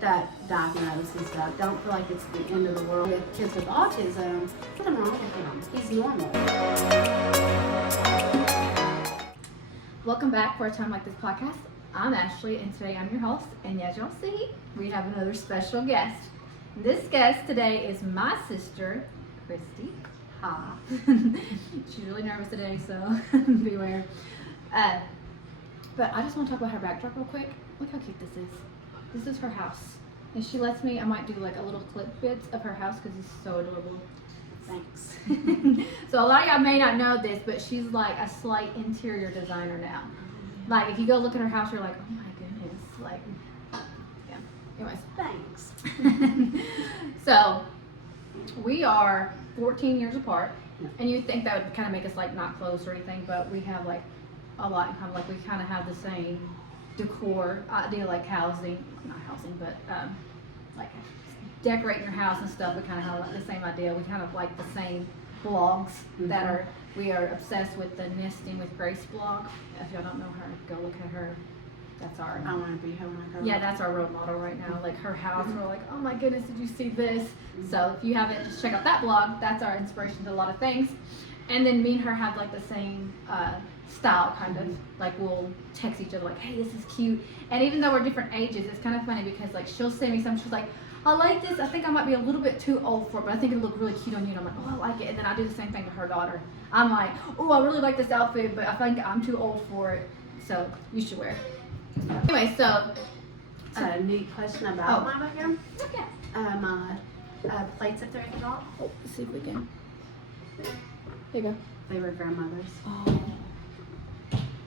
that diagnosed and stuff. Don't feel like it's the end of the world. With kids with autism, nothing wrong with him. He's normal. Welcome back for A Time Like This podcast. I'm Ashley, and today I'm your host. And as y'all see, we have another special guest. This guest today is my sister, Kristie. Hi. She's really nervous today, so beware. But I just want to talk about her backdrop real quick. Look how cute this is. This is her house. And she lets me, I might do like a little clip bits of her house because it's so adorable. Thanks. So a lot of y'all may not know this, but she's like a slight interior designer now. Like if you go look at her house, you're like, oh my goodness. Like, yeah. Anyways. Thanks. So we are 14 years apart. And you'd think that would kind of make us like not close or anything, but we have like a lot in common. Like we kind of have the same decor idea, like housing, not housing, but like decorating your house and stuff. We kind of have like the same idea. We kind of like the same blogs that are, we are obsessed with the Nesting with Grace blog. If y'all don't know her, go look at her. That's our, I want to be her when I grow yeah, up. that's our role model right now. Like her house, we're like, oh my goodness, did you see this? So if you haven't, just check out that blog. That's our inspiration to a lot of things. And then me and her have like the same style, kind of. Like we'll text each other like, hey, this is cute. And even though we're different ages, it's kind of funny because like she'll send me something, she's like, I like this. I think I might be a little bit too old for it, but I think it'll look really cute on you. And I'm like, oh, I like it. And then I do the same thing to her daughter. I'm like, oh, I really like this outfit, but I think I'm too old for it. So you should wear it. Anyway, so A neat question about Oh. my background. okay. My plates up there at the top, Let's see if we can. There you go. they were grandmother's. Oh.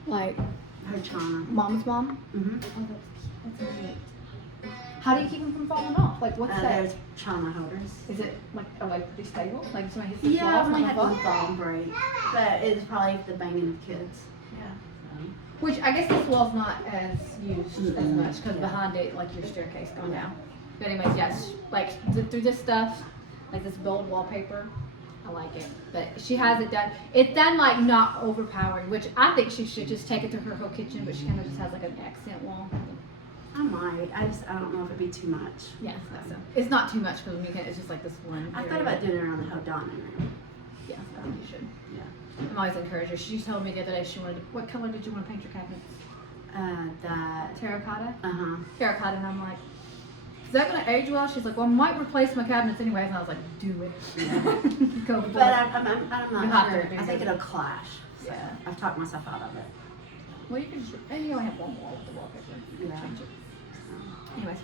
Like Her Chana. mom's mom? Mm-hmm. Oh, that's neat. How do you keep them from falling off? Like what's that? There's Chana holders. Is it like pretty stable? Like somebody hits the Yeah, I've wall only from had the one fall? fall and break, but it's probably the banging of kids. Yeah. So. Which I guess this wall's not as used as much because Yeah. behind it, like your staircase going down. But anyways, yes, like through this stuff, like this bold wallpaper, I like it. But she has it done. It's done like not overpowering, which I think she should just take it to her whole kitchen. But she kind of just has like an accent wall. I might. I don't know if it'd be too much. Yeah, so it's not too much because it's just like this one. I thought area. about doing it around the whole dining room. Yeah, I think you should. Yeah. I'm always encouraging her. She told me the other day she wanted. What color did you want to paint your cabinets? That. Terracotta. Terracotta. And I'm like, is that going to age well? She's like, well, I might replace my cabinets anyways. And I was like, do it. Yeah. Go for But it. I'm You not have sure. to, I think it'll clash. So Yeah. I've talked myself out of it. Well, you can just, and you only have one wall with the wallpaper. You can Yeah. change it. Anyways.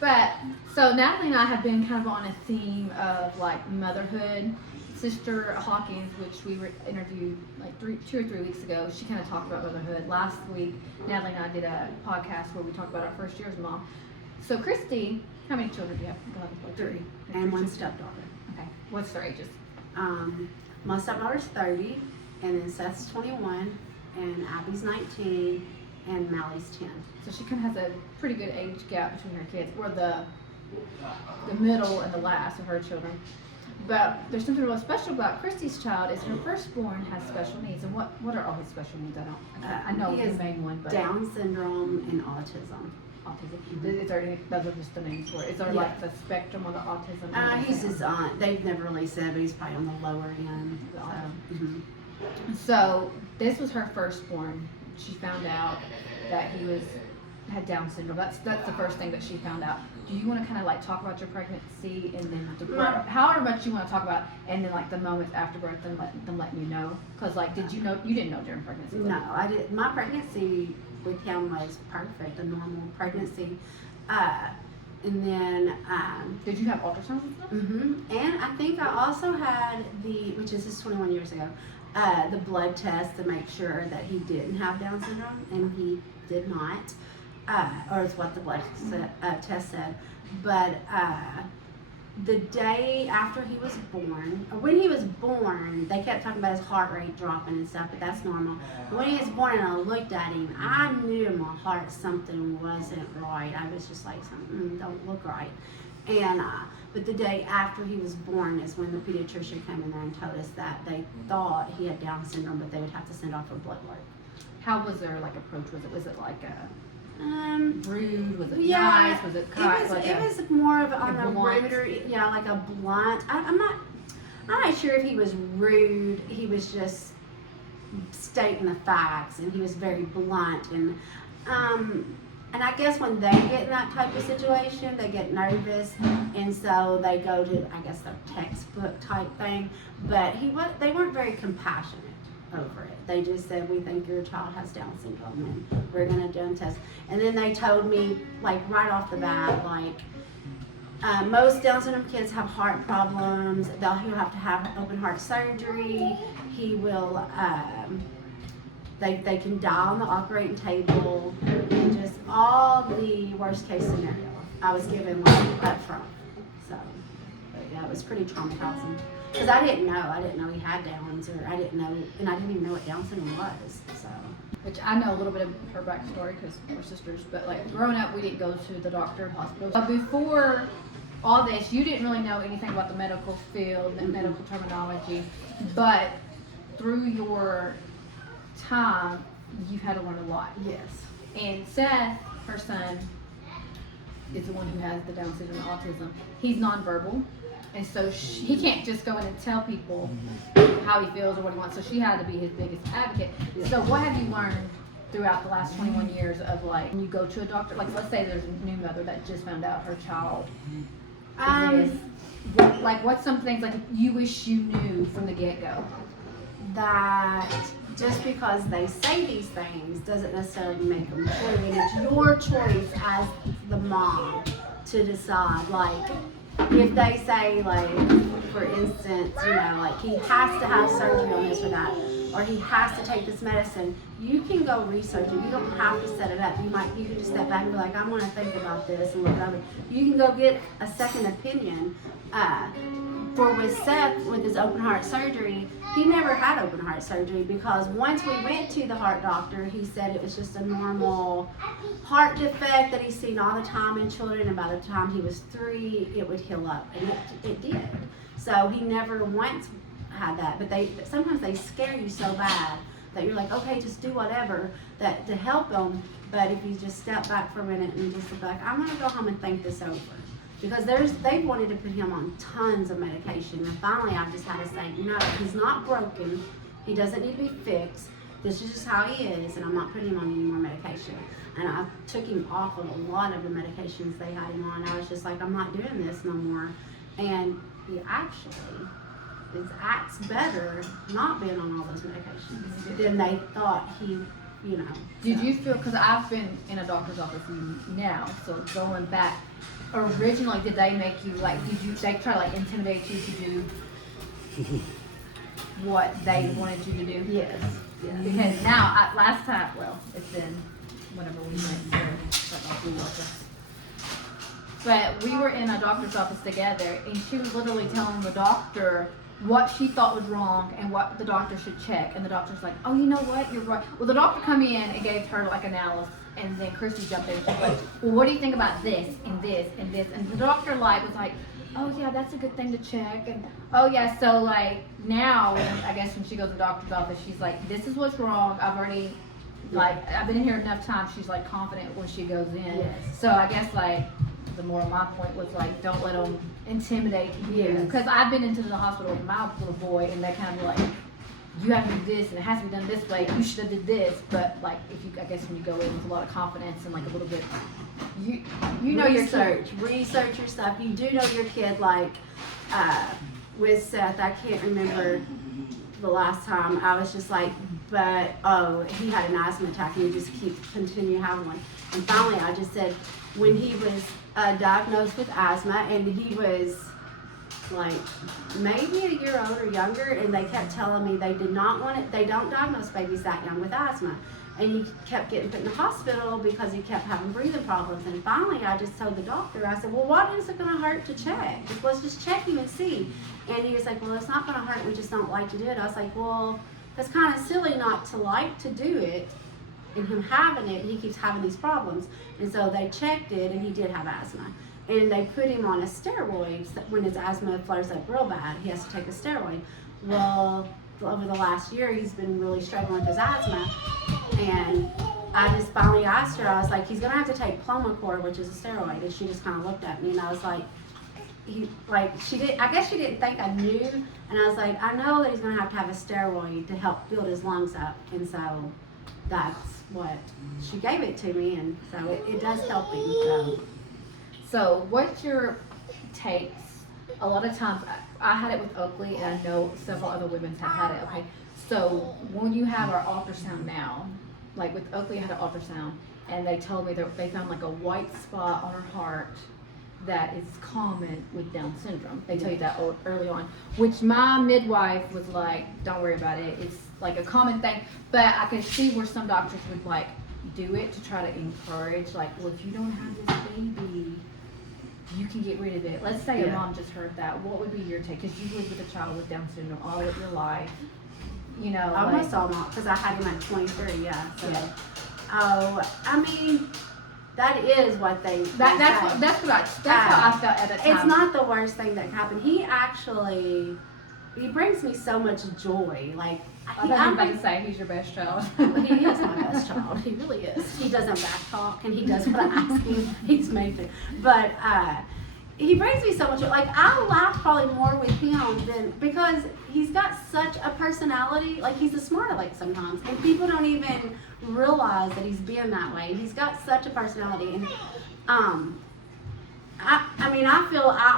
But, so Natalie and I have been kind of on a theme of like motherhood. Sister Hawkins, which we were interviewed like 2 or 3 weeks ago, she kind of talked about motherhood. Last week, Natalie and I did a podcast where we talked about our first year as mom. So Kristie, how many children do you have? 3. And one stepdaughter. Okay. What's their ages? My stepdaughter's 30, and then Seth's 21, and Abby's 19, and Mally's 10. So she kind of has a pretty good age gap between her kids, or the middle and the last of her children. But there's something really special about Kristie's child is her firstborn has special needs. And what are all his special needs? I know He the has main one, but Down syndrome and autism. autism. Is there any, those are just the names for it. Is there Yeah. like the spectrum of the autism? He's just they've never really said, but he's probably on the lower end. So this was her firstborn. She found out that he had Down syndrome. That's the first thing that she found out. Do you want to kind of like talk about your pregnancy and then the birth, however much you want to talk about, and then like the moments after birth and letting you know? Because like, did you know? You didn't know during pregnancy. No, I did. My pregnancy with him was perfect, a normal pregnancy. And then Did you have ultrasounds and stuff? and I think I also had which is just 21 years ago, the blood test to make sure that he didn't have Down syndrome, and he did not, or is what the blood test said. But the day after he was born, or when he was born, they kept talking about his heart rate dropping and stuff, but that's normal. But when he was born and I looked at him, I knew in my heart something wasn't right. I was just like, something don't look right. And but the day after he was born is when the pediatrician came in there and told us that they thought he had Down syndrome, but they would have to send off for blood work. How was their like approach? Was it like Rude? Was it Yeah, nice? Was it kind it was more of on a blunt? ruder, like a blunt. I'm not sure if he was rude. He was just stating the facts, and he was very blunt. And I guess when they get in that type of situation, they get nervous, and so they go to, I guess, their textbook type thing. But they weren't very compassionate over it. They just said, we think your child has Down syndrome, and we're gonna do a test. And then they told me, like right off the bat, like most Down syndrome kids have heart problems. He'll have to have open heart surgery. He will. They can die on the operating table, and just all the worst case scenario I was given like up front. So, but yeah, it was pretty traumatizing because I didn't know he had Downs, or I didn't know, and I didn't even know what Down syndrome was. So, which I know a little bit of her backstory because we're sisters, but like growing up, we didn't go to the doctor, hospital. But before all this, you didn't really know anything about the medical field and medical terminology, but through your time, you've had to learn a lot. yes. And Seth, her son, is the one who has the Down syndrome and autism. He's nonverbal, and so he can't just go in and tell people how he feels or what he wants. So she had to be his biggest advocate. So what have you learned throughout the last 21 years of like, when you go to a doctor, like let's say there's a new mother that just found out her child is this. Like what's some things like you wish you knew from the get-go? That just because they say these things doesn't necessarily make them true, and it's your choice as the mom to decide. Like, if they say, like, for instance, like he has to have surgery on this or that, or he has to take this medicine, you can go research it. You don't have to set it up. You can just step back and be like, I want to think about this and look it over. You can go get a second opinion. For with Seth, with his open heart surgery, he never had open heart surgery because once we went to the heart doctor, he said it was just a normal heart defect that he's seen all the time in children, and by the time he was 3, it would heal up, and it did. So he never once had that, but sometimes they scare you so bad that you're like, okay, just do whatever that to help them. But if you just step back for a minute and just be like, I'm gonna go home and think this over. Because they wanted to put him on tons of medication, and finally I just had to say, no, he's not broken. He doesn't need to be fixed. This is just how he is, and I'm not putting him on any more medication. And I took him off of a lot of the medications they had him on. I was just like, I'm not doing this no more. And he actually acts better not being on all those medications than they thought he. Did you feel, because I've been in a doctor's office now, so going back, originally did they make you like, they try to like intimidate you to do what they wanted you to do? Yes. Because now, last time, well, it's been whenever we went to, but we were in a doctor's office together, and she was literally telling the doctor what she thought was wrong and what the doctor should check, and the doctor's like, oh, you know what, you're right. Well, the doctor come in and gave her like analysis, and then Kristie jumped in and she's like, well, what do you think about this and this and this? And the doctor like was like, oh yeah, that's a good thing to check. And oh yeah, so like now, I guess when she goes to the doctor's office, she's like, this is what's wrong. I've been in here enough times. She's like confident when she goes in. Yes. So I guess like the more of my point was like, don't let them intimidate you. Yes. Because I've been into the hospital with my little boy, and they kind of like, you have to do this, and it has to be done this way. You should have did this. But like, I guess when you go in with a lot of confidence and like a little bit, you know your kid. Research your stuff. You do know your kid. Like with Seth, I can't remember the last time I was just like, but he had an asthma attack, and he just continue having one. And finally, I just said, when he was diagnosed with asthma, and he was like maybe a year old or younger, and they kept telling me they did not want it. They don't diagnose babies that young with asthma, and he kept getting put in the hospital because he kept having breathing problems. And finally, I just told the doctor, I said, well, what is it going to hurt to check? Let's just check him and see. And he was like, well, it's not going to hurt. We just don't like to do it. I was like, well, that's kind of silly not to like to do it. And him having it, he keeps having these problems. And so they checked it, and he did have asthma. And they put him on a steroid. When his asthma flares up real bad, he has to take a steroid. Well, over the last year, he's been really struggling with his asthma. And I just finally asked her, I was like, he's gonna have to take Clomicor, which is a steroid. And she just kind of looked at me, and I was like, I guess she didn't think I knew. And I was like, I know that he's gonna have to have a steroid to help build his lungs up. And so that's what she gave it to me, and so it does help him. So what's your takes? A lot of times, I had it with Oakley, and I know several other women have had it. Okay, so when you have our ultrasound now, like with Oakley, I had an ultrasound, and they told me that they found like a white spot on her heart that is common with Down syndrome. They tell you that early on, which my midwife was like, "Don't worry about it. It's like a common thing." But I can see where some doctors would like do it to try to encourage, like, well, if you don't have this baby, you can get rid of it. Let's say a mom just heard that. What would be your take? Because you've lived with a child with Down syndrome all of your life. You know, almost all my, because I had him at 23. Yeah. So. Yeah. Oh, I mean, that is what they. That's what I felt at the time. It's not the worst thing that happened. He brings me so much joy. Like, I'm about to say he's your best child. He is my best child. He really is. He doesn't back talk, and he does what I ask him. He's made to. But he brings me so much joy. Like, I laugh probably more with him than, because he's got such a personality. Like, he's a smart aleck sometimes, and people don't even realize that he's being that way. He's got such a personality, and I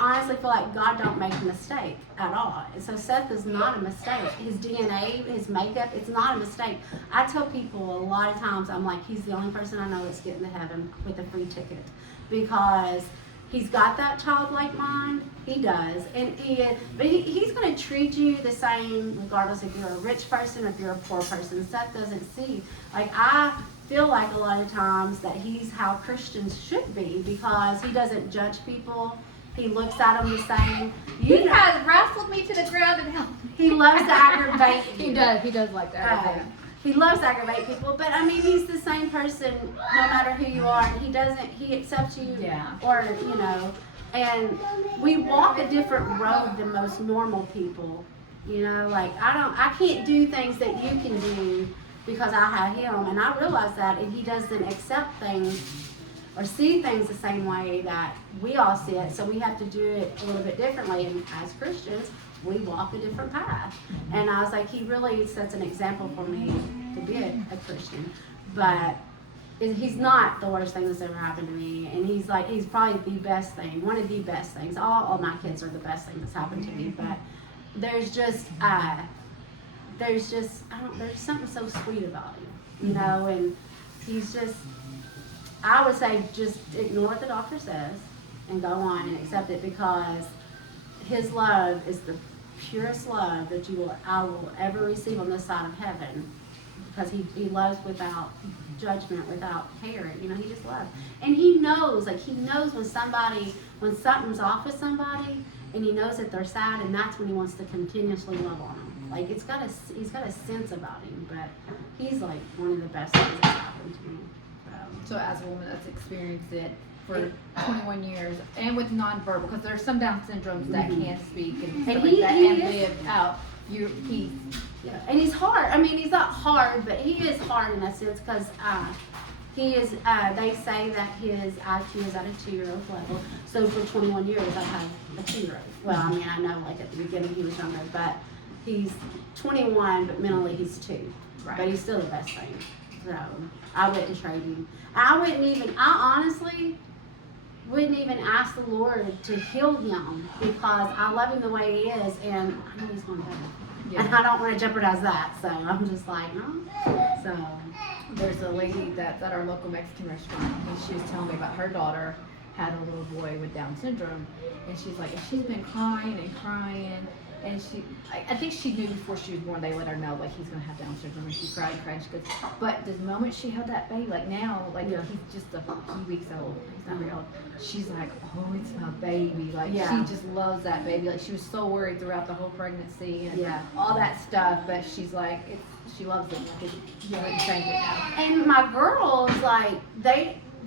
honestly feel like God don't make a mistake at all. And so Seth is not a mistake. His DNA, his makeup, it's not a mistake. I tell people a lot of times, I'm like, he's the only person I know that's getting to heaven with a free ticket, because he's got that childlike mind. He does, and he's going to treat you the same regardless if you're a rich person or if you're a poor person. Seth doesn't see. Like, I feel like a lot of times that he's how Christians should be, because he doesn't judge people. He looks at them the same. He has wrestled me to the ground and helped me. He loves to aggravate. He does like that. He loves to aggravate people, but I mean, he's the same person no matter who you are. He accepts you, or, you know, and we walk a different road than most normal people. You know, like, I can't do things that you can do because I have him, and I realize that, and he doesn't accept things or see things the same way that we all see it, so we have to do it a little bit differently. And as Christians, we walk a different path. And I was like, he really sets an example for me to be a Christian. But he's not the worst thing that's ever happened to me, and he's probably the best thing, one of the best things. All my kids are the best thing that's happened to me, but there's something so sweet about him, you know. And he's just, I would say, just ignore what the doctor says and go on and accept it, because his love is the purest love that I will ever receive on this side of heaven, because he loves without judgment, without care. You know, he just loves. And he knows when something's off with somebody, and he knows that they're sad, and that's when he wants to continuously love on them. Like, he's got a sense about him, but he's like one of the best things that's happened to me. So as a woman that's experienced it for 21 years, and with nonverbal, because there's some Down syndromes that can't speak and stuff like that, and live out. And he's hard. I mean, he's not hard, but he is hard in a sense, because he is. They say that his IQ is at a 2-year-old level. So for 21 years, I have a 2-year-old. Well, I mean, I know, like, at the beginning he was younger, but he's 21, but mentally he's 2. Right. But he's still the best thing. So I wouldn't trade him. I honestly wouldn't even ask the Lord to heal him, because I love him the way he is, and I know he's going to heaven. Yeah. And I don't want to jeopardize that, so I'm just like, no. So there's a lady that's at our local Mexican restaurant, and she was telling me about her daughter had a little boy with Down syndrome, and she's like, and she's been crying and crying. And I think she knew before she was born, they let her know, like, he's going to have Down syndrome. And she cried and cried. And she goes, but the moment she held that baby, like, now, like, he's just a few weeks old. He's not very old. She's like, oh, it's my baby. Like, she just loves that baby. Like, she was so worried throughout the whole pregnancy and all that stuff. But she's like, she loves it. Like, it's change it now. And my girls, like,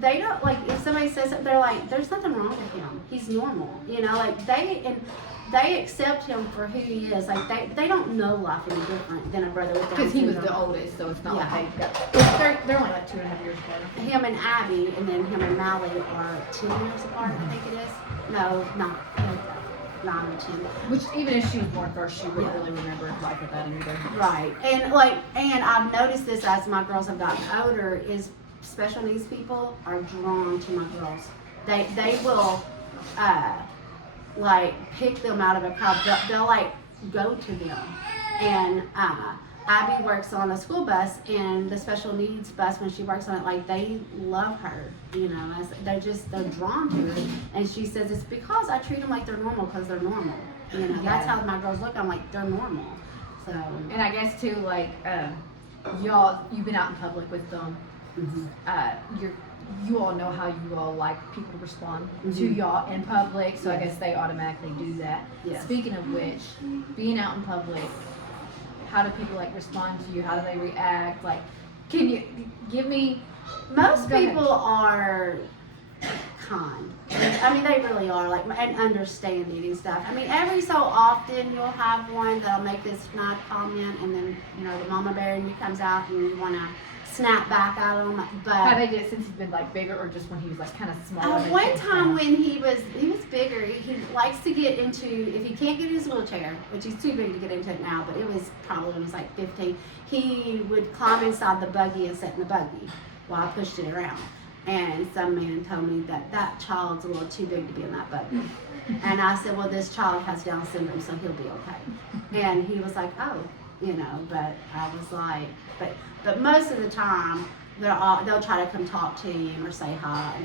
they don't, like, if somebody says something, they're like, there's nothing wrong with him. He's normal. You know, like, they accept him for who he is. Like, they don't know life any different than a brother with Down syndrome. Because he was the oldest, so it's not Yeah. like they've got. They're only like 2.5 years apart. Him and Abby, and then him and Mally are 10 years apart, I think it is. No, not 9 or 10. Which even if she was born first, she wouldn't really remember life without him either. Right. And I've noticed this as my girls have gotten older, is special needs people are drawn to my girls. They will like pick them out of a crowd. They'll like go to them. And Abby works on a school bus, and the special needs bus, when she works on it, like, they love her, you know, they're drawn to her. And she says it's because I treat them like they're normal, because they're normal. You know, that's how my girls look. I'm like, they're normal. So. And I guess too, like, you've been out in public with them. Mm-hmm. You all know how you all like people to respond Mm-hmm. to y'all in public, so Yes. I guess they automatically do that. Yes. Speaking of which, being out in public, how do people like respond to you? How do they react? Like, can you give me? Most Go ahead. people are kind. I mean, they really are, like, and understanding and stuff. I mean, every so often you'll have one that'll make this snide comment, and then, you know, the mama bear in you comes out and you want to snap back at them. How But they did it since he's been like bigger, or just when he was like kind of smaller? one time when he was bigger, he likes to get into, if he can't get in his wheelchair, which he's too big to get into it now, but it was probably when he was like 15, he would climb inside the buggy and sit in the buggy while I pushed it around. And some man told me that child's a little too big to be in that buggy. And I said, well, this child has Down syndrome, so he'll be okay. And he was like, oh, you know, but I was like, but most of the time, they'll try to come talk to him or say hi.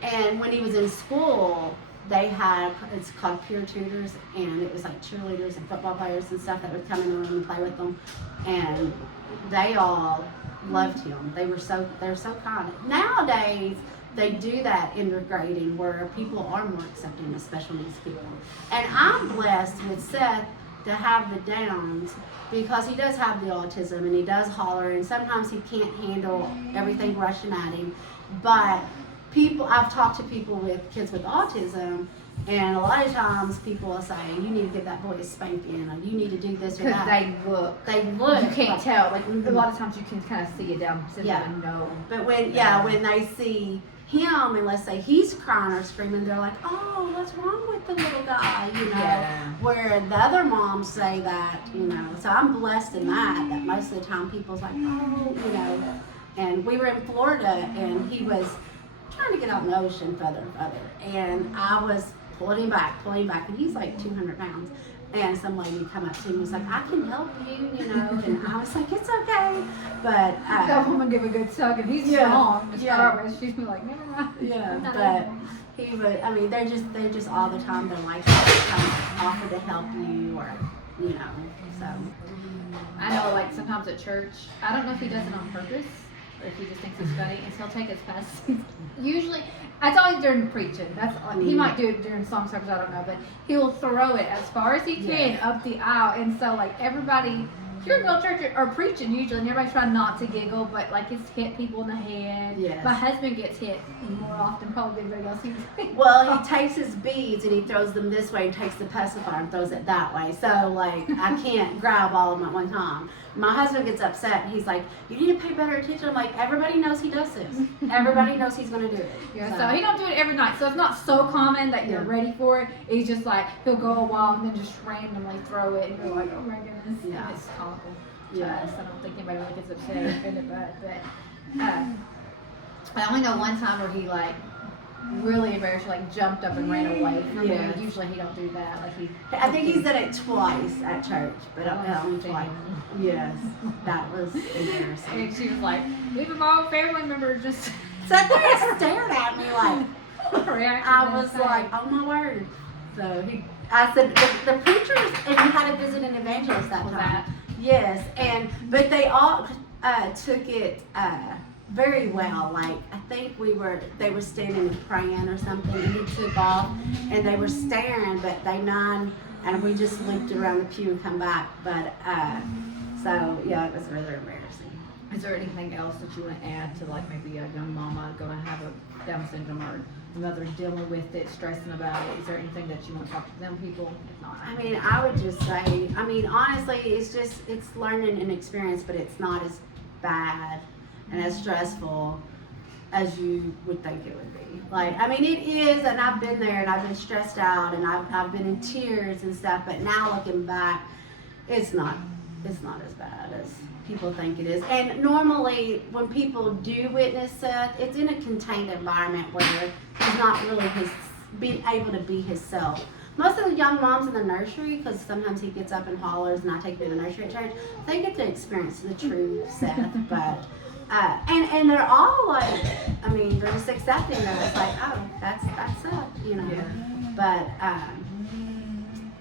And when he was in school, they had, it's called peer tutors, and it was like cheerleaders and football players and stuff that would come in the room and play with them. And they all loved him. They're so kind. Nowadays, they do that in their grading where people are more accepting of special needs people. And I'm blessed with Seth to have the Downs, because he does have the autism and he does holler, and sometimes he can't handle everything rushing at him. But I've talked to people with kids with autism, and a lot of times people will say, you need to give that boy a spanking, or you need to do this or because that. they look. You can't like, tell. Like a lot of times you can kind of see it down syndrome and know. But when they see him, and let's say he's crying or screaming, they're like, oh, what's wrong with the little guy, you know? Yeah. Where the other moms say that, you know. So I'm blessed in that most of the time people's like, oh, you know. And we were in Florida, and he was trying to get out in the ocean further and further. And I was pulling him back, and he's like 200 pounds. And some lady come up to me and was like, I can help you, you know. And I was like, it's okay. But That woman give a good tug, and he's strong to start with. She'd be like, never mind. yeah, but he would. I mean, they're just all the time. They're like, offer to help you, or, you know. So I know, like sometimes at church, I don't know if he does it on purpose or if he just thinks it's funny, and he'll take his passes. Usually, that's always during preaching. That's he might do it during song service. I don't know, but he'll throw it as far as he can up the aisle, and so like everybody. If you're going to church or preaching usually, and everybody's trying not to giggle, but like it's hit people in the head. Yes. My husband gets hit more often probably than anybody else. well, he takes his beads and he throws them this way, and takes the pacifier and throws it that way. So like I can't grab all of them at one time. My husband gets upset. He's like, you need to pay better attention. I'm like, everybody knows he does this. Everybody knows he's going to do it. Yeah, so he don't do it every night. So it's not so common that you're ready for it. He's just like, he'll go a while and then just randomly throw it, and you're like, oh my goodness. Yeah. And it's comical. Yeah. I don't think anybody really gets upset or offended by it. But I only know one time where he like really embarrassed, like jumped up and ran away from me. Yes. Usually he don't do that. Like I think he's done it twice at church, but only damn. twice. Yes, that was embarrassing. And she was like, even my own family member just Sat there and stared at me like, reacted. I was like, oh my word. So I said, the preachers, and we had to visit an evangelist that Was time. that? Yes, but they all took it very well. Like I think they were standing and praying or something, and he took off, and they were staring, but they none, and we just looped around the pew and come back. But so yeah, it was rather embarrassing. Is there anything else that you want to add to, like, maybe a young mama going to have a Down syndrome, or mother dealing with it, stressing about it? Is there anything that you want to talk to them people? If not, I mean, I would just say, I mean, honestly, it's learning and experience, but it's not as bad and as stressful as you would think it would be. Like, I mean, it is, and I've been there, and I've been stressed out, and I've been in tears and stuff, but now looking back, it's not as bad as people think it is. And normally, when people do witness Seth, it's in a contained environment where he's not really being able to be himself. Most of the young moms in the nursery, because sometimes he gets up and hollers, and I take him to the nursery at church, they get to experience the true Seth. But and they're all like, I mean, they're just accepting that it's like, oh, that's Seth, you know. Yeah. But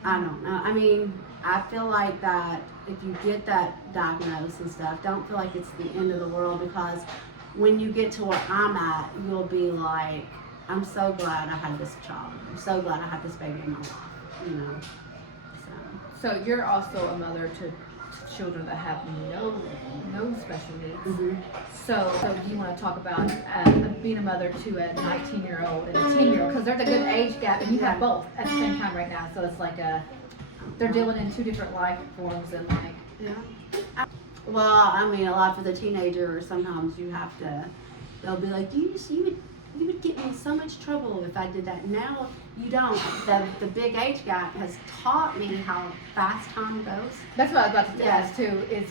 I don't know. I mean, I feel like that if you get that diagnosis and stuff, don't feel like it's the end of the world, because when you get to where I'm at, you'll be like, I'm so glad I had this child. I'm so glad I had this baby in my life, you know. So you're also a mother to children that have no special needs. Mm-hmm. So do you want to talk about being a mother to a 19-year-old and a 10-year-old? Because there's a good age gap, and you have both at the same time right now. So it's like they're dealing in two different life forms, and like. Yeah. Well, I mean, a lot for the teenager, sometimes you have to, they'll be like, you would get me in so much trouble if I did that. Now you don't. The big age gap has taught me how fast time goes. That's what I was about to ask too, is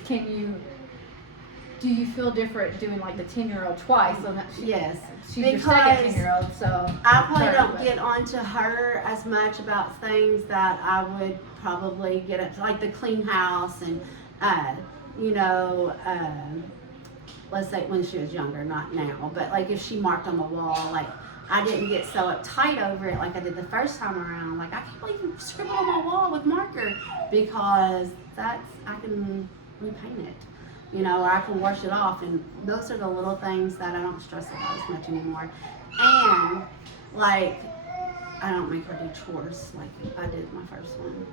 do you feel different doing like the 10-year-old twice? So that Yes. she's your second 10-year-old, so. I probably don't get onto her as much about things that I would probably get at, like the clean house and, you know, let's say when she was younger, not now, but like if she marked on the wall, like I didn't get so uptight over it like I did the first time around. Like, I can't believe you scribbled on my wall with marker, because I can repaint it, you know, or I can wash it off, and those are the little things that I don't stress about as much anymore. And like, I don't make her do chores like I did my first one.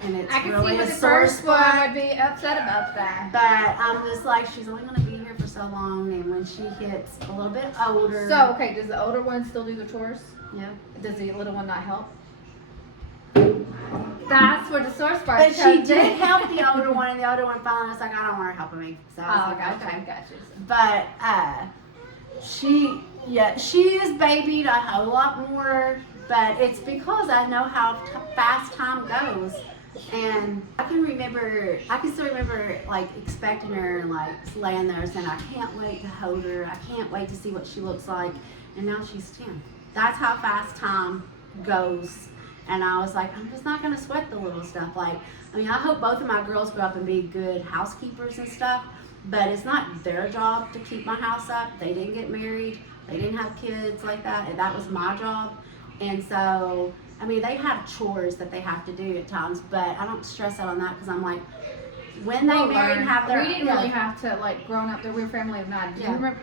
And it's I can really see a with the sore first one, spot. I'd be upset about that. But I'm just like, she's only going to be here for so long, and when she hits a little bit older. So, okay, does the older one still do the chores? Yeah. Does the little one not help? That's where the sore spot But she did help the older one, and the older one finally was like, I don't want her helping me. So I was like, okay. Gotcha. But she is babied a whole lot more, but it's because I know how fast time goes. And I can still remember like expecting her and like laying there saying, I can't wait to hold her. I can't wait to see what she looks like. And now she's 10. That's how fast time goes. And I was like, I'm just not going to sweat the little stuff. Like, I mean, I hope both of my girls grow up and be good housekeepers and stuff, but it's not their job to keep my house up. They didn't get married. They didn't have kids like that. And that was my job. And so, I mean, they have chores that they have to do at times, but I don't stress out on that, because I'm like, when they marry and have their... We didn't really have to, like, growing up, we're a family of 9. Do you remember?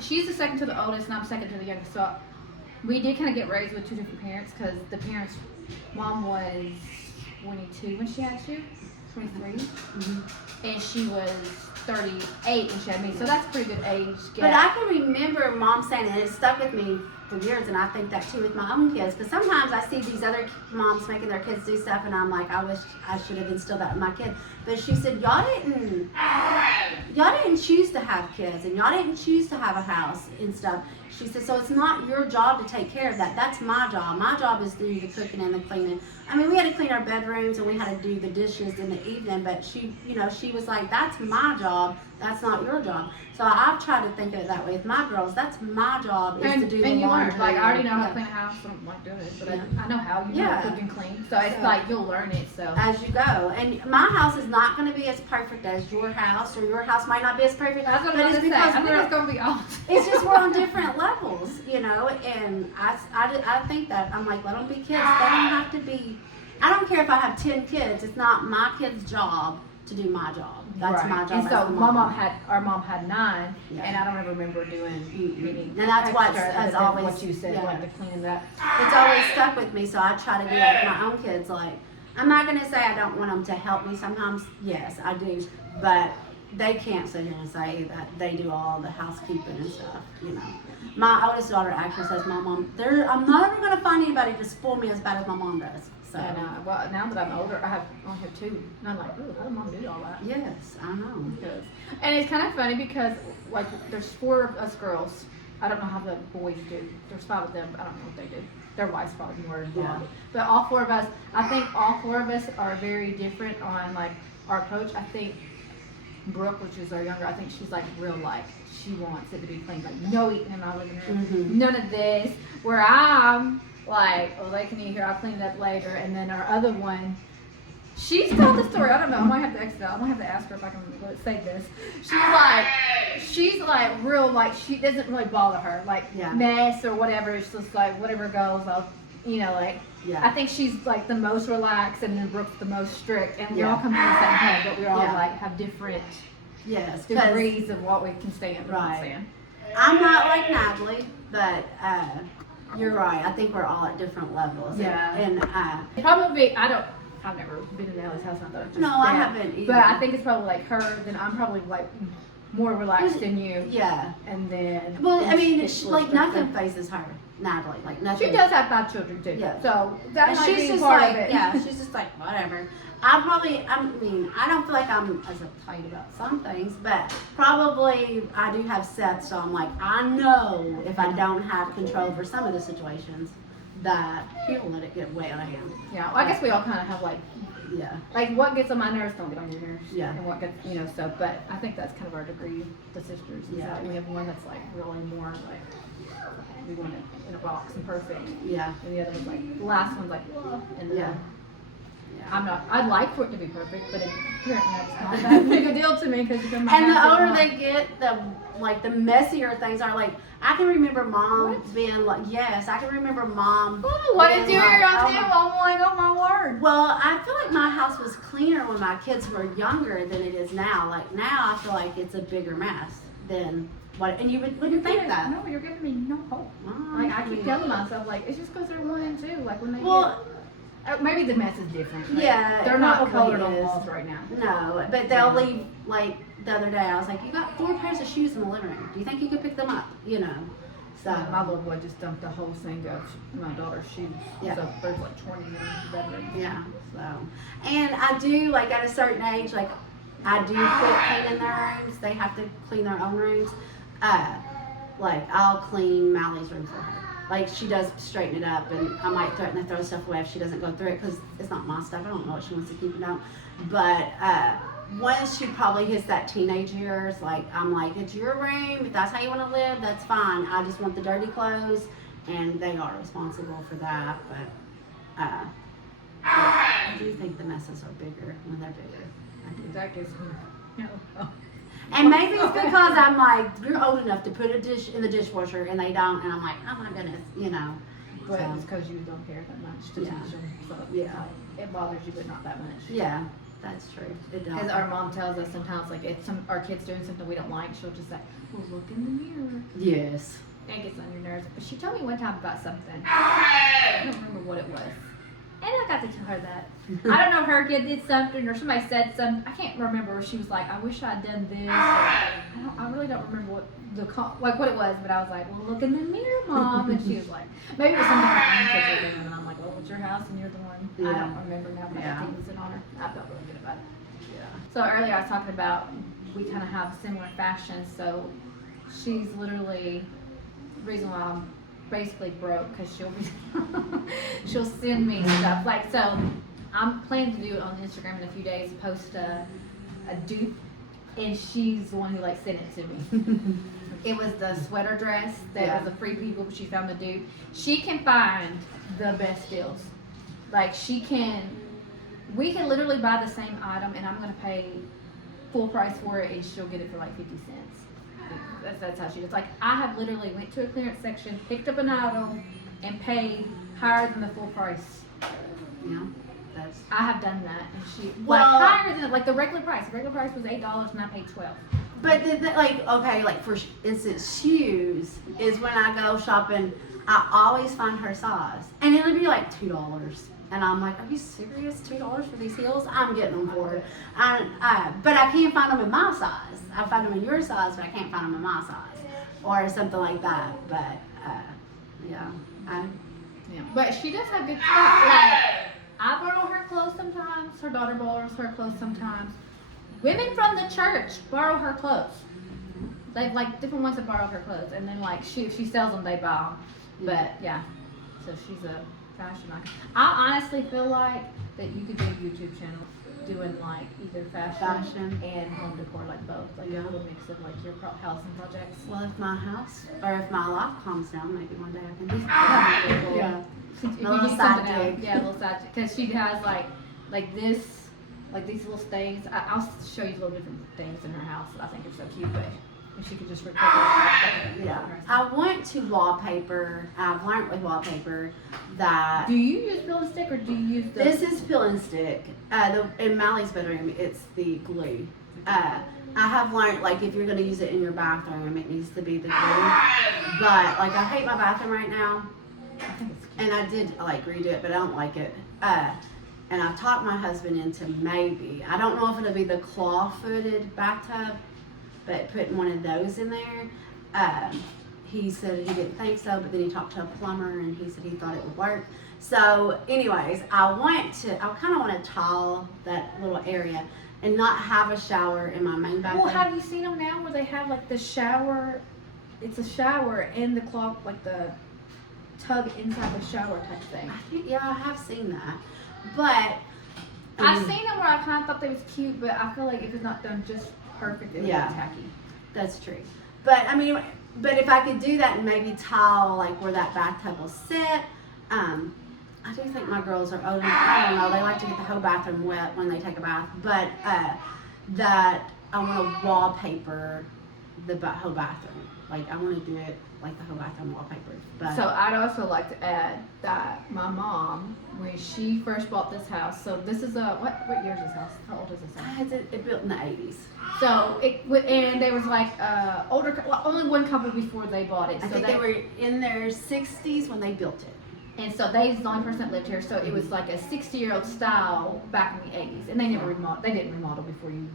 She's the second to the oldest, and I'm second to the youngest, so we did kind of get raised with two different parents, because the parents, mom was 22 when she had you, 23, and she was 38 when she had me, so that's a pretty good age gap. But I can remember mom saying, and it stuck with me for years, and I think that too with my own kids, because sometimes I see these other moms making their kids do stuff, and I'm like, I wish I should have instilled that in my kid. But she said, y'all didn't choose to have kids, and y'all didn't choose to have a house and stuff. She said, so it's not your job to take care of that. That's my job. My job is to do the cooking and the cleaning. I mean, we had to clean our bedrooms, and we had to do the dishes in the evening, but she, you know, she was like, that's my job. That's not your job. So I've tried to think of it that way with my girls. That's my job, is to do the and you laundry. learn, like, I already know how to clean a house. I don't like doing it, but I know how. You know, cook and clean. So it's like, you'll learn it, so. As you go. And my house is not going to be as perfect as your house, or your house might not be as perfect. That's what but I was it's going to say. because I think it's going to be awesome. It's just we're on different levels, you know, and I think that, I'm like, let them be kids. They don't have to be, I don't care if I have 10 kids. It's not my kid's job to do my job. That's my job. And so as the our mom had 9, and I don't ever remember doing any. And that's what's extra always, what you said, like the cleaning that. It's always stuck with me, so I try to do that with my own kids. Like, I'm not going to say I don't want them to help me sometimes. Yes, I do. But they can't sit here and say that they do all the housekeeping and stuff, you know. My oldest daughter actually says, my mom, I'm never going to find anybody to spoil me as bad as my mom does. So. And well, now that I'm older, I only have 2, and I'm like, ooh, how did mom do all that? Yes, I know. And it's kind of funny because, like, there's 4 of us girls. I don't know how the boys do. There's 5 of them. I don't know what they do. Their wives probably more involved. Yeah. But all 4 of us, I think all 4 of us are very different on, like, our approach. I think Brooke, which is our younger, I think she's, like, real, like, she wants it to be clean. Like, no eating in my living room. Mm-hmm. None of this. Where I'm, like, oh, they can eat here. I'll clean it up later. And then our other one, she's told the story. I don't know. I might have to exit out. I might have to ask her if I can say this. She's like real, like, she doesn't really bother her. Like, Yeah. mess or whatever. It's just like, whatever goes, I'll, you know, like, Yeah. I think she's like the most relaxed and then Brooke's the most strict. And we Yeah. all come from the same home, but we all Yeah. like have different Yes, 'cause degrees of what we can stand. Right. I'm not like Natalie, but you're right. I think we're all at different levels. Yeah. And Probably, I've never been in Allie's house. I thought it was just no, I that. haven't either. But I think it's probably like her, then I'm probably like more relaxed than you. Yeah. And then. Well, I mean, it's like restricted. nothing phases her, Natalie. Like nothing. She does have 5 children too. Yeah. So that And might she's be just part like, of it. yeah, she's just like, whatever. I mean, I don't feel like I'm as uptight about some things, but probably I do have Seth, so I'm like, I know if I don't have control over some of the situations, that he'll let it get way out of hand. Yeah. Well, I guess we all kind of have like Yeah. what gets on my nerves don't get on your nerves. Yeah. And what gets, you know, so, but I think that's kind of our degree, the sisters. Is Yeah. that we have one that's like really more like, we want it in a box and perfect. Yeah. And the other one's like, the last one's like, whoa. And then Yeah. I'd like for it to be perfect, but apparently that's not that big a deal to me because it's in my And the house, older it's they get, the messier things are. Like, I can remember mom What? being like, yes, I can remember mom. not- What being did you like, hear on oh too? my- I'm like, oh my word. Well, I feel like my house was cleaner when my kids were younger than it is now. Like now, I feel like it's a bigger mess than what. And you wouldn't think that. No, you're giving me no hope. Well, Like I keep telling myself, like it's just because they're 1 and 2. Like when they Well, maybe the mess is different. Like, yeah, they're it not probably colored on is. walls right now. no, but they'll leave. Like the other day, I was like, "You got 4 pairs of shoes in the living room. Do you think you could pick them up?" You know. So My little boy just dumped the whole thing of my daughter's shoes. Yeah. So there's like 20 in the bedroom. yeah. So, and I do like at a certain age, like I do quit cleaning their rooms. They have to clean their own rooms. Like I'll clean Mally's room for her. Like she does straighten it up, and I might threaten to throw stuff away if she doesn't go through it because it's not my stuff. I don't know what she wants to keep it out. But once she probably hits that teenage years, like I'm like, it's your room. If that's how you want to live, that's fine. I just want the dirty clothes, and they are responsible for that. But I do think the messes are bigger when they're bigger. I do. That gives me. You know, And maybe it's because I'm like, you're old enough to put a dish in the dishwasher, and they don't, and I'm like, oh my goodness, you know. but So, it's because you don't care that much to Yeah. teach them. So Yeah. it bothers you, but not that much. yeah, that's true. It does. Because our mom tells us sometimes, like, if our kid's doing something we don't like, she'll just say, well, look in the mirror. Yes. And it gets on your nerves. But she told me one time about something. I don't remember what it was. And I got to tell her that. I don't know if her kid did something or somebody said something. I can't remember. She was like, I wish I'd done this. Or, I really don't remember what it was. But I was like, well, look in the mirror, Mom. And she was like, maybe it was something her own kids were doing. And I'm like, well, it's your house and you're the one. I Yeah. don't remember now, but Yeah. I think it was an honor. I felt really good about it. Yeah. So earlier I was talking about we kind of have similar fashions. So she's literally the reason why I'm basically broke because she'll send me stuff. Like so, I'm planning to do it on Instagram in a few days. Post a dupe, and she's the one who like sent it to me. It was the sweater dress that was a free people. She found the dupe. She can find the best deals. Like we can literally buy the same item, and I'm gonna pay full price for it, and she'll get it for like 50 cents. That's how she does. Like I have literally went to a clearance section, picked up an item, and paid higher than the full price. Yeah. That's. I have done that, and she Well- like higher than like the regular price. The regular price was $8, and I paid $12. But like, okay, like for instance, shoes is when I go shopping. I always find her size, and it'll be like $2. And I'm like, are you serious? $2 for these heels? I'm getting them for her. But I can't find them in my size. I find them in your size, but I can't find them in my size, or something like that. But yeah, yeah. But she does have good stuff. Like, I borrow her clothes sometimes. Her daughter borrows her clothes sometimes. Women from the church borrow her clothes. They like different ones that borrow her clothes, and then like if she sells them, they buy them. But yeah, so she's a fashion icon. I honestly feel like that you could do a YouTube channel doing like either fashion and home decor, like both, like a little mix of like your house and projects. Well, if my house or if my life calms down, maybe one day I can do that. Yeah. If A little side dig. Yeah, a little side dig. Because she has like this, like these little stains. I'll show you little different things in her house that I think are so cute, but if she could just record it. Yeah. I want to wallpaper. I've learned with wallpaper that. Do you use peel and stick or do you use the? This is peel and stick. In Mally's bedroom, it's the glue. I have learned, like, if you're going to use it in your bathroom, it needs to be the glue. But, like, I hate my bathroom right now. I think it's cute. And I did, like, redo it, but I don't like it. And I've talked my husband into maybe, I don't know if it'll be the claw-footed bathtub, but putting one of those in there. He said he didn't think so, but then he talked to a plumber and he said he thought it would work. So anyways, I kind of want to tile that little area and not have a shower in my main bathroom. Well, have you seen them now where they have like the shower? It's a shower and the clock, like the tub inside the shower type thing. Yeah, I have seen that. But I've seen them where I kind of thought they was cute, but I feel like if it's not done just perfect, it would be tacky. That's true. But I mean, but if I could do that and maybe tile like where that bathtub will sit, I do think my girls are old enough. I don't know. They like to get the whole bathroom wet when they take a bath. But that I want to wallpaper the whole bathroom. Like I want to do it like the whole bathroom wallpaper. But So I'd also like to add that my mom, when she first bought this house, so this is what year is this house? How old is this house? it built in the 80s. So and there was like older, well, only one couple before they bought it. I So think they were in their 60s when they built it. And so they's the only person that lived here. So it was like a 60-year-old style back in the 80s, and they never remodeled. They didn't remodel before you.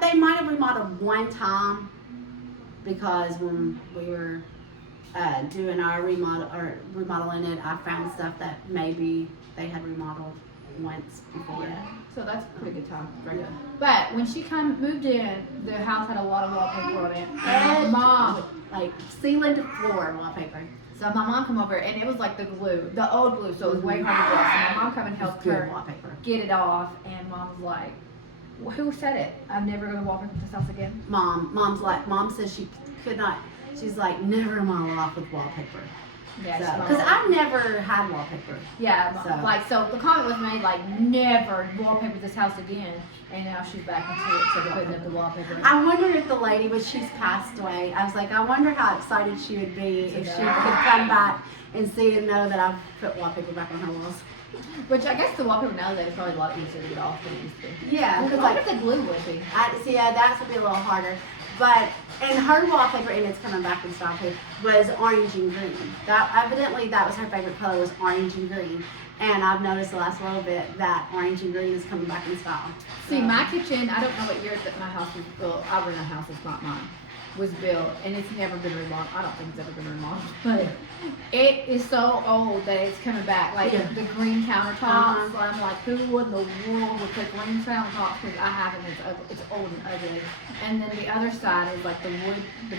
They might have remodeled one time because when we were doing our remodeling it, I found stuff that maybe they had remodeled once before. Yeah. So that's a pretty good time. Right? But when she moved in, the house had a lot of wallpaper on it. And my mom, like ceiling to floor wallpaper. so my mom come over, and it was like the glue, the old glue, so it was way hard to get. So my mom come and helped her wallpaper. get it off, and mom was like, well, "Who said it? I'm never gonna wallpaper this house again." Mom says she could not. She's like, never in my life with wallpaper. Yeah, Because I've never had wallpaper. Yeah, So. so the comment was made like, never wallpaper this house again, and now she's back into it, so they're putting up the wallpaper. I wonder if the lady, but she's passed away. I was like, I wonder how excited she would be if she could come back and see and know that I've put wallpaper back on her walls. Which I guess the wallpaper nowadays is probably a lot easier to get off than it used to be. Yeah, Because because like the glue would be. that would be a little harder. But and her wallpaper, and it's coming back in style too, was orange and green. That was her favorite color, was orange and green. And I've noticed the last little bit that orange and green is coming back in style. See, my kitchen, I don't know what year that my house was built. I rent a house, it's not mine. Was built, and it's never been remodeled. I don't think it's ever been remodeled, but it is so old that it's coming back. Like the green countertops, I'm like, who in the world would put green countertops? Because I haven't. It's old and ugly. And then the other side is like the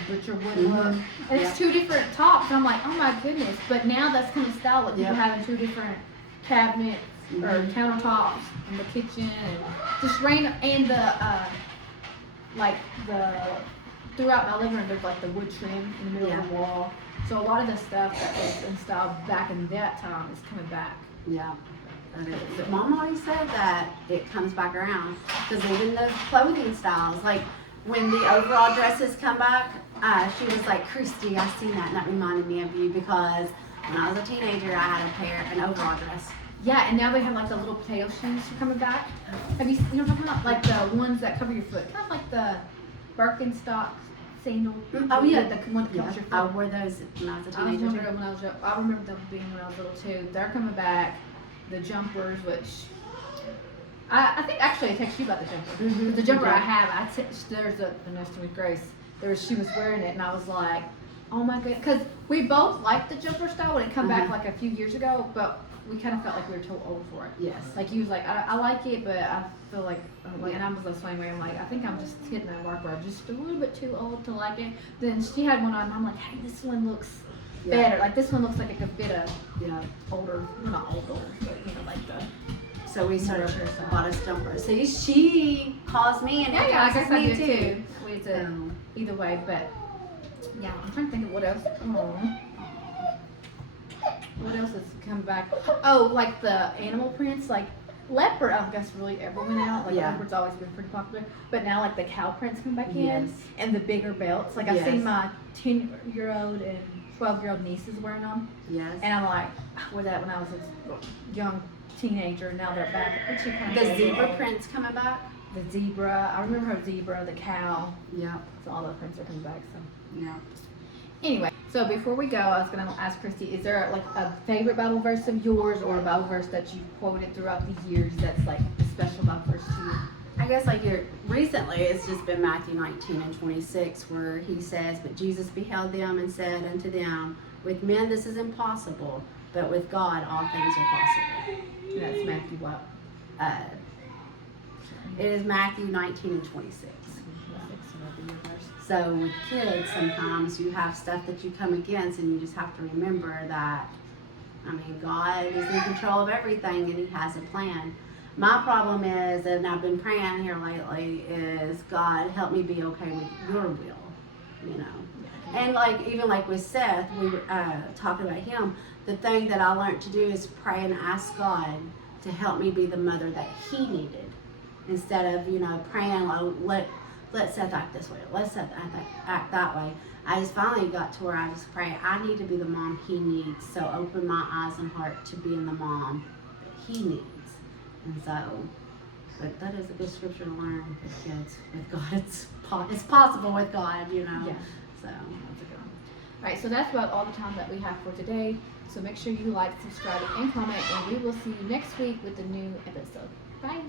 butcher wood look, and it's two different tops. I'm like, oh my goodness! But now that's kind of style. Like people having two different cabinets or countertops in the kitchen, and just random, and throughout my living room, there's like the wood trim in the middle of the wall. So a lot of the stuff that was installed back in that time is coming back. Yeah. But Mom always said that it comes back around because even the clothing styles, like when the overall dresses come back, she was like, Kristie, I seen that and that reminded me of you because when I was a teenager, I had an overall dress. Yeah, and now they have like the little potato shoes coming back. Have you know what I'm talking about? Like the ones that cover your foot, kind of like the Birkenstocks sandal. Oh yeah, The one that covers your I foot. wore those when I was a I was teenager. wondering when I was young. I remember them being when I was little too. They're coming back. The jumpers, which I think actually I texted you about the jumper. Mhm, The jumper you I did. have, there's a Vanessa with Grace. She was wearing it, and I was like, oh my god, because we both liked the jumper style when it come back like a few years ago, but we kind of felt like we were too old for it. Yes. Like you was like, I like it, but I feel like, and I was the same way. I'm like, I think I'm just hitting that mark where I'm just a little bit too old to like it. Then she had one on, and I'm like, hey, this one looks better. Like this one looks like it could fit a older, not older, but you know, like the. So we sort of bought us jumpers. See, she calls me and Yeah, I guess I me do too. It's either way, but yeah, I'm trying to think of what else. What else has come back? Oh, like the animal prints, like leopard. I don't guess really ever went out. Like leopard's always been pretty popular, but now like the cow prints come back in, and the bigger belts. Like I've seen my 10-year-old and 12-year-old nieces wearing them. Yes. And I'm like, I wore that when I was a young teenager. Now they're back. The zebra prints coming back. The zebra. I remember her zebra, the cow. Yeah. So all those prints are coming back. So Yeah. anyway, so before we go, I was gonna ask Kristie, is there like a favorite Bible verse of yours, or a Bible verse that you've quoted throughout these years that's like a special Bible verse to you? I guess like recently it's just been Matthew 19 and 26 where he says, but Jesus beheld them and said unto them, with men this is impossible, but with God all things are possible. And that's Matthew what? It is Matthew 19 and 26. So with kids, sometimes you have stuff that you come against, and you just have to remember that, I mean, God is in control of everything, and He has a plan. My problem is, and I've been praying here lately, is God help me be okay with Your will, you know. And like even like with Seth, we were talking about him. The thing that I learned to do is pray and ask God to help me be the mother that He needed, instead of praying like let Seth act this way, let Seth act that way. I just finally got to where I just pray, I need to be the mom he needs, so open my eyes and heart to being the mom that he needs. And so, but that is a good scripture to learn with kids. With God, it's possible with God, Yeah. So, That's a good one. All right, so that's about all the time that we have for today. So make sure you like, subscribe, and comment, and we will see you next week with a new episode. Bye.